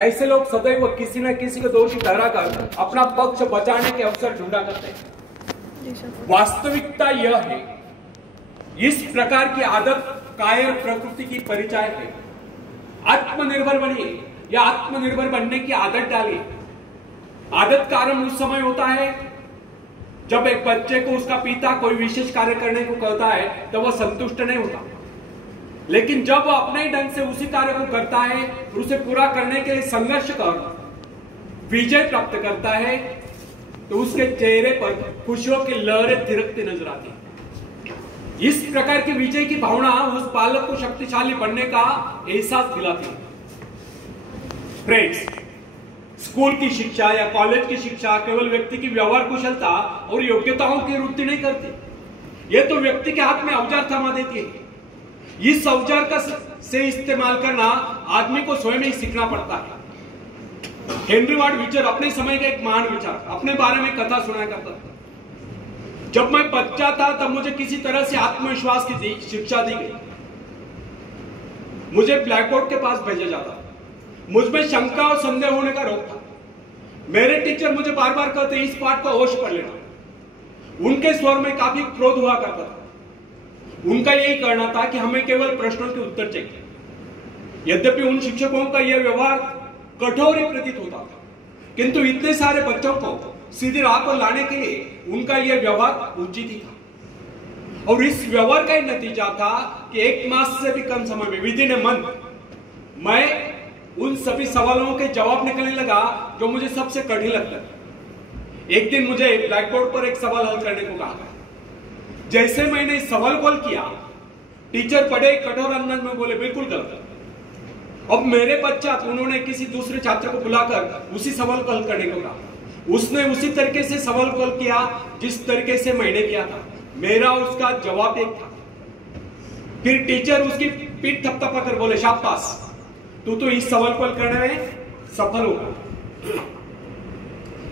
ऐसे लोग सदैव किसी न किसी को दोषी ठहराकर अपना पक्ष बचाने के अवसर ढूंढा करते हैं। वास्तविकता यह है, इस प्रकार की आदत कायर प्रकृति की परिचय है। आत्मनिर्भर बनिए या आत्मनिर्भर बनने की आदत डालिए। आदत का आरंभ उस समय होता है जब एक बच्चे को उसका पिता कोई विशेष कार्य करने को कहता है तो वह संतुष्ट नहीं होता, लेकिन जब वह अपने ही ढंग से उसी कार्य को करता है और उसे पूरा करने के लिए संघर्ष कर विजय प्राप्त करता है तो उसके चेहरे पर खुशियों की लहरें थिरकती नजर आती है। इस प्रकार की विजय की भावना उस बालक को शक्तिशाली बनने का एहसास दिलाती है। फ्रेंड्स, स्कूल की शिक्षा या कॉलेज की शिक्षा केवल व्यक्ति की व्यवहार कुशलता और योग्यताओं की वृद्धि नहीं करती, यह तो व्यक्ति के हाथ में औजार थमा देती है। इस औजार का से इस्तेमाल करना आदमी को स्वयं ही सीखना पड़ता है। हेनरी वार्ड बीचर अपने समय का एक महान विचार अपने बारे में कथा सुनाया करता था। जब मैं बच्चा था तब मुझे किसी तरह से आत्मविश्वास की शिक्षा दी गई। मुझे ब्लैक बोर्ड के पास भेजा जाता, मुझमें शंका और संदेह होने का रोग था। मेरे टीचर मुझे बार बार कहते इस पाठ को होश कर लेना। उनके स्वर में काफी क्रोध हुआ करता था। उनका यही कहना था कि हमें केवल प्रश्नों के उत्तर चाहिए। यद्यपि उन शिक्षकों का यह व्यवहार कठोर ही प्रतीत होता था, किंतु इतने सारे बच्चों को सीधी राह पर लाने के लिए उनका यह व्यवहार उचित ही था। और इस व्यवहार का ही नतीजा था कि 1 मास से भी कम समय में विद इन ए मंथ मैं उन सभी सवालों के जवाब निकलने लगा जो मुझे सबसे कठिन लगता था। एक दिन मुझे ब्लैक बोर्ड पर एक सवाल हल करने को कहा। जैसे मैंने सवाल हल किया, टीचर बड़े कठोर अंदाज में बोले बिल्कुल गलत। अब मेरे पश्चात उन्होंने किसी दूसरे छात्र को बुलाकर उसी सवाल को हल करने को कहा। उसने उसी तरीके से सवाल को हल किया जिस तरीके से मैंने किया था। मेरा और उसका जवाब एक था। फिर टीचर उसकी पीठ थपथपाकर बोले शाबाश, तू तो इस सवाल को हल करने में सफल होगा।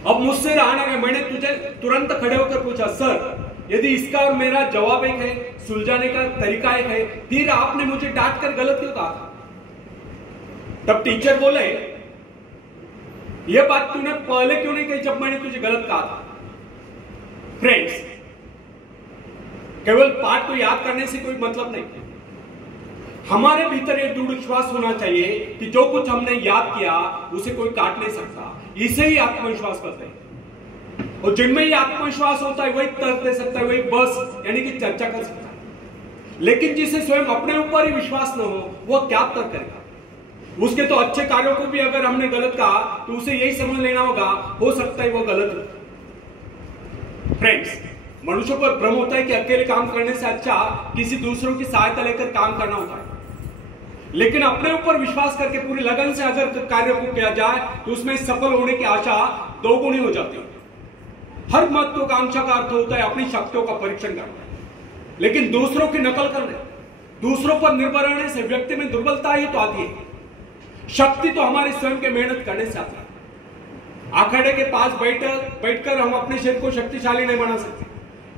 अब मुझसे रहा नहीं, मैंने तुझे तुरंत खड़े होकर पूछा, सर यदि इसका और मेरा जवाब एक है, सुलझाने का तरीका एक है, फिर आपने मुझे डांट कर गलत क्यों कहा? तब टीचर बोले यह बात तूने पहले क्यों नहीं कही जब मैंने तुझे गलत कहा था? फ्रेंड्स, केवल पाठ को याद करने से कोई मतलब नहीं। हमारे भीतर यह दृढ़ विश्वास होना चाहिए कि जो कुछ हमने याद किया उसे कोई काट नहीं सकता। इसे ही आत्मविश्वास कहते हैं। और जिनमें ही आत्मविश्वास होता है वही तर्क दे सकता है, वही बस यानी कि चर्चा कर सकता है। लेकिन जिसे स्वयं अपने ऊपर ही विश्वास न हो वह क्या तर्क करेगा? उसके तो अच्छे कार्यों को भी अगर हमने गलत कहा तो उसे यही समझ लेना होगा, हो सकता है वो गलत हो। फ्रेंड्स, मनुष्यों को भ्रम होता है कि अकेले काम करने से अच्छा किसी दूसरों की सहायता लेकर काम करना होता है। लेकिन अपने ऊपर विश्वास करके पूरी लगन से अगर कार्य को किया जाए तो उसमें सफल होने की आशा दोगुनी हो जाती है। हर महत्वाकांक्षा का अर्थ होता है अपनी शक्तियों का परीक्षण करना, लेकिन दूसरों की नकल करने, दूसरों पर निर्भर रहने से व्यक्ति में दुर्बलता ही तो आती है। शक्ति तो हमारे स्वयं के मेहनत करने से आती है। अखाड़े के पास बैठकर हम अपने शरीर को शक्तिशाली नहीं बना सकते,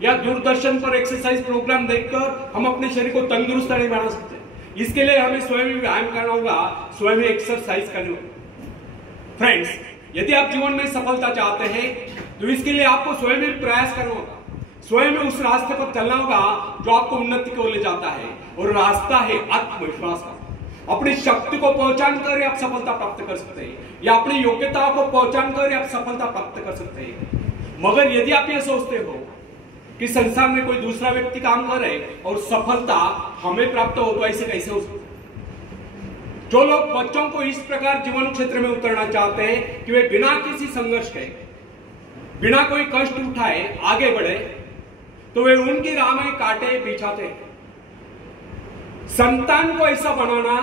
या दूरदर्शन पर एक्सरसाइज प्रोग्राम देखकर हम अपने शरीर को तंदुरुस्त नहीं बना सकते। इसके लिए हमें स्वयं ही व्यायाम करना होगा, स्वयं ही एक्सरसाइज करनी होगी। फ्रेंड्स, यदि आप जीवन में सफलता चाहते हैं तो इसके लिए आपको स्वयं ही प्रयास करना होगा, स्वयं ही उस रास्ते पर चलना होगा जो आपको उन्नति को ले जाता है। और रास्ता है आत्मविश्वास का। अपनी शक्ति को पहचान कर आप सफलता प्राप्त कर सकते हैं, या अपनी योग्यताओं को पहचान कर आप सफलता प्राप्त कर सकते हैं। मगर यदि आप ये सोचते हो कि संसार में कोई दूसरा व्यक्ति काम करे और सफलता हमें प्राप्त हो, तो ऐसे कैसे हो सकता है? जो लोग बच्चों को इस प्रकार जीवन क्षेत्र में उतरना चाहते हैं कि वे बिना किसी संघर्ष के, बिना कोई कष्ट उठाए आगे बढ़े, तो वे उनकी राह में कांटे बिछाते हैं। संतान को ऐसा बनाना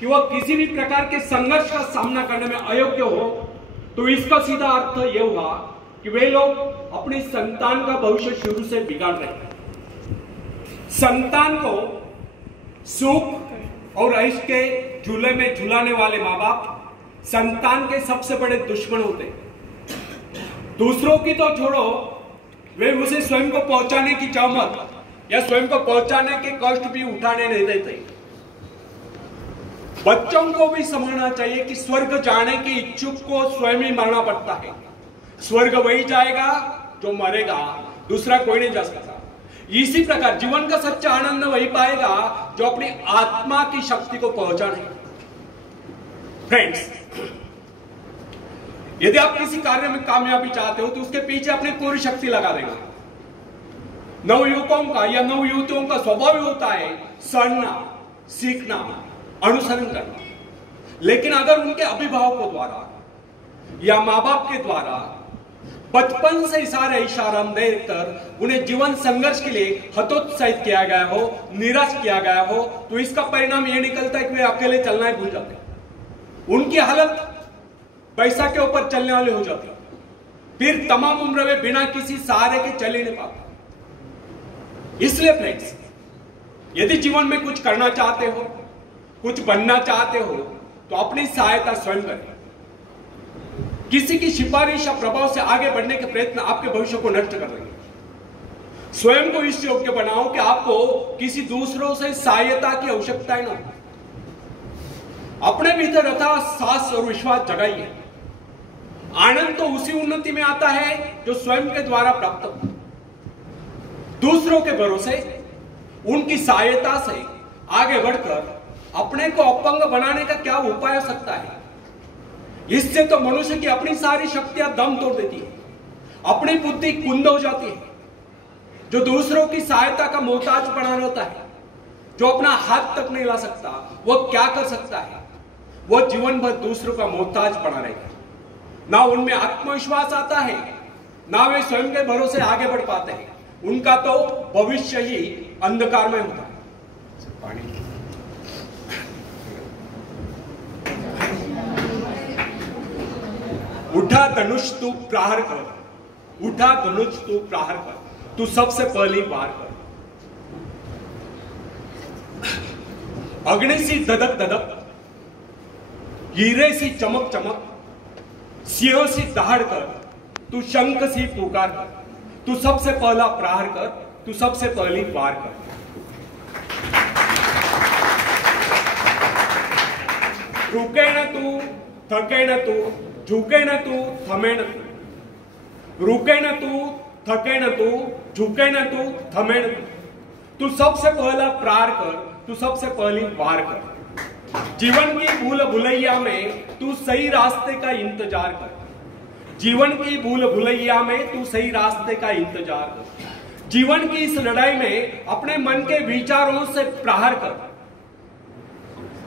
कि वह किसी भी प्रकार के संघर्ष का सामना करने में अयोग्य हो, तो इसका सीधा अर्थ यह हुआ कि वे लोग अपनी संतान का भविष्य शुरू से बिगाड़ रहे हैं। संतान को सुख और ऐश के झूले में झुलाने वाले माँ बाप संतान के सबसे बड़े दुश्मन होते हैं। दूसरों की तो छोड़ो, वे उसे स्वयं को पहुंचाने की चाहत या स्वयं को पहुंचाने के कष्ट भी उठाने नहीं देते। बच्चों को भी समझना चाहिए कि स्वर्ग जाने के इच्छुक को स्वयं ही मरना पड़ता है। स्वर्ग वही जाएगा जो मरेगा, दूसरा कोई नहीं जा सकता। इसी प्रकार जीवन का सच्चा आनंद वही पाएगा जो अपनी आत्मा की शक्ति को पहुंचाने। फ्रेंड्स, यदि आप किसी कार्य में कामयाबी चाहते हो तो उसके पीछे अपनी पूरी शक्ति लगा देना। नवयुवकों का या नवयुवतियों का स्वभाव होता है सड़ना, सीखना, अनुसरण करना। लेकिन अगर उनके अभिभावकों द्वारा या माँ बाप के द्वारा बचपन से सारे इशारा देकर उन्हें जीवन संघर्ष के लिए हतोत्साहित किया गया हो, निराश किया गया हो, तो इसका परिणाम यह निकलता है कि वे अकेले चलना ही भूल जाते हैं। उनकी हालत पैसा के ऊपर चलने वाली हो जाती है। फिर तमाम उम्र वे बिना किसी सहारे के चल ही नहीं पाते। इसलिए फ्रेंड्स, यदि जीवन में कुछ करना चाहते हो, कुछ बनना चाहते हो, तो अपनी सहायता स्वयं करें। किसी की सिफारिश या प्रभाव से आगे बढ़ने के प्रयत्न आपके भविष्य को नष्ट कर देंगे। स्वयं को इस योग्य बनाओ कि आपको किसी दूसरों से सहायता की आवश्यकता न हो। अपने भीतर साहस और विश्वास जगाइए। आनंद तो उसी उन्नति में आता है जो स्वयं के द्वारा प्राप्त हो। दूसरों के भरोसे, उनकी सहायता से आगे बढ़कर अपने को अपंग बनाने का क्या उपाय हो सकता है? इससे तो मनुष्य की अपनी सारी शक्तियां दम तोड़ देती है, अपनी बुद्धि कुंद हो जाती है। जो दूसरों की सहायता का मोहताज बना रहता है, जो अपना हाथ तक नहीं ला सकता, वह क्या कर सकता है? वह जीवन भर दूसरों का मोहताज बना रहेगा। ना उनमें आत्मविश्वास आता है, ना वे स्वयं के भरोसे आगे बढ़ पाते हैं। उनका तो भविष्य ही अंधकार में होता है। उठा धनुष तू प्रहार कर, उठा धनुष तू प्रहार कर, तू सबसे पहली वार कर। अग्नि सी धधक धधक, हीरे सी चमक चमक, सिंह सी दहाड़ कर, तू शंख सी पुकार कर, तू सबसे पहला प्रहार कर, तू सबसे पहली वार कर। रुके न तू, थके न तू, झुके न तू, थमे न तू। रुके न तू, थके न तू, झुके न तू, थमे न तू। तू सबसे पहला प्रहार कर, तू सबसे पहली वार कर। जीवन की भूल भुलैया में तू सही रास्ते का इंतजार कर। जीवन की भूल भुलैया में तू सही रास्ते का इंतजार कर। जीवन की इस लड़ाई में अपने मन के विचारों से प्रहार कर।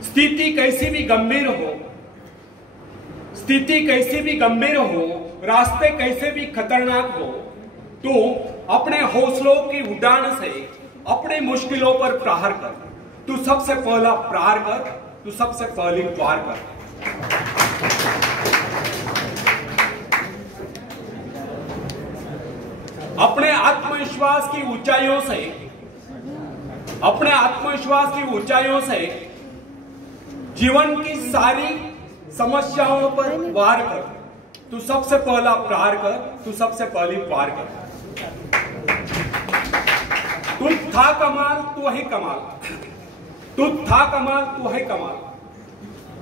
स्थिति कैसी भी गंभीर हो, स्थिति कैसी भी गंभीर हो, रास्ते कैसे भी खतरनाक हो, तू अपने हौसलों की उड़ान से अपनी मुश्किलों पर प्रहार कर। तू सबसे पहला प्रहार कर, तू सबसे पहली वार कर। अपने आत्मविश्वास की ऊंचाइयों से, अपने आत्मविश्वास की ऊंचाइयों से जीवन की सारी समस्याओं पर वार कर। तू सबसे पहला प्रहार कर, तू सबसे पहली वार कर। तू था कमाल, तू है कमाल। तू था कमाल, तू है कमाल।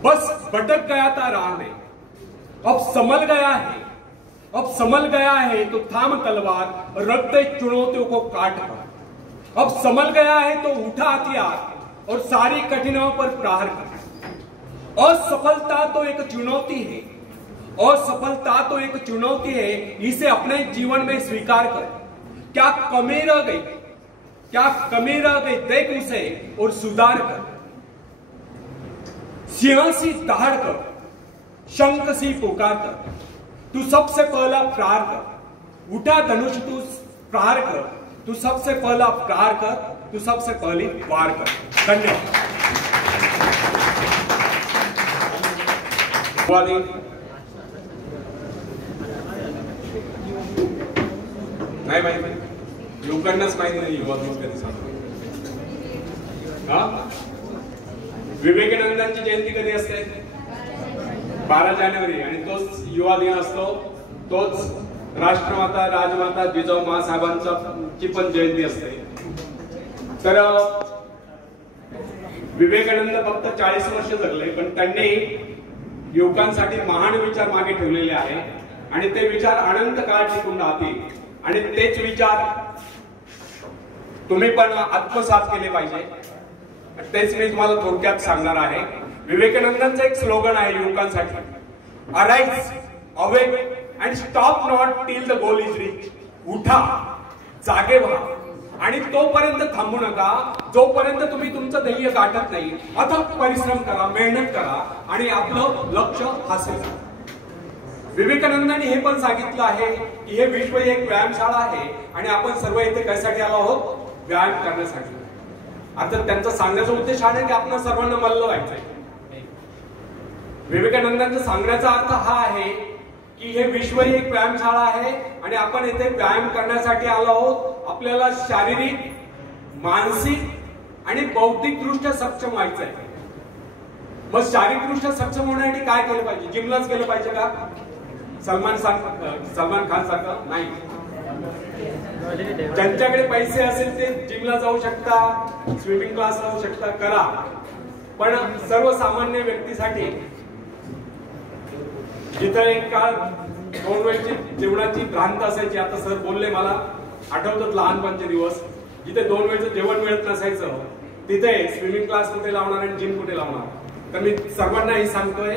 बस भटक गया था राह में, अब संभल गया है। अब संभल गया है तो थाम तलवार, रखते चुनौतियों को काट कर। अब संभल गया है तो उठा हथियार और सारी कठिनाइयों पर प्रहार कर। असफलता तो एक चुनौती है, असफलता तो एक चुनौती है। इसे अपने जीवन में स्वीकार कर। क्या कमी रह गई, क्या कमी रह गई, देख उसे और सुधार कर। सिंह सी दहाड़ कर, शंख सी पुकार कर। तू सबसे पहला प्रहार कर। उठा धनुष तू प्रहार कर, तू सबसे पहला प्रहार कर, तू सबसे पहली वार कर। धन्यवाद। नाही माहिती, लोकांनाच माहिती नाही युवा दिन कधी सांगतो। विवेकानंदांची जयंती कधी असते? 12 जानेवारी। आणि तोच युवा दिन असतो, तोच राष्ट्रमाता राजमाता जिजाऊ मासाहेबांची पण जयंती असते। तर विवेकानंद फक्त 40 वर्ष जगले, पण त्यांनी युवकांसाठी महान विचार मागे ठेवलेले आहे आणि ते विचार अनंत काळ टिकून राहतील आणि तेच विचार तुम्ही पण आत्मसात केले पाहिजे. तेच मी तुम्हाला थोडक्यात सांगणार आहे. विवेकानंदांचं एक स्लोगन आहे युवकांसाठी, arise, awake and stop not till the goal is reach. उठा, जागे व्हा आणि तोपर्यंत थांबू नका जोपर्यंत तुम्ही तुमचं ध्येय गाठत नाही. अथक परिश्रम करा, मेहनत करा आणि आपलं लक्ष्य हासिल करा. विवेकानंदांनी हे पण सांगितलं आहे की हे विश्व एक व्यायामशाळा आहे आणि आपण सर्व इथे कशासाठी आलो आहोत? व्यायाम करण्यासाठी. अर्थात त्यांचा सांगण्याचा उद्देश आहे की आपण सर्वांना मल्ल व्हायचंय. विवेकानंदांचा सांगण्याचा अर्थ हा आहे की हे विश्व ही एक व्यायामशाळा आहे आणि आपण इथे व्यायाम करण्यासाठी आलो आहोत. आपल्याला शारीरिक, मानसिक आणि बौद्धिक दृष्ट्या सक्षम व्हायचं आहे. मग शारीरिक दृष्ट्या सक्षम होण्यासाठी काय केलं पाहिजे? जिमलाच गेलं पाहिजे का? सलमान खान सारखं नाही. ज्यांच्याकडे पैसे असेल ते जिमला जाऊ शकता, स्विमिंग क्लास जाऊ शकता, करा. पण सर्वसामान्य व्यक्तीसाठी जिथं एक काळ 2 वेळची जेवणाची भ्रांत असायची, आता सर बोलले मला आठवतात लहानपणचे दिवस, जिथे 2 वेळचं जेवण मिळत नसायचं तिथे स्विमिंग क्लास कुठे लावणार आणि जिम कुठे लावणार. तर मी सर्वांना हे सांगतोय,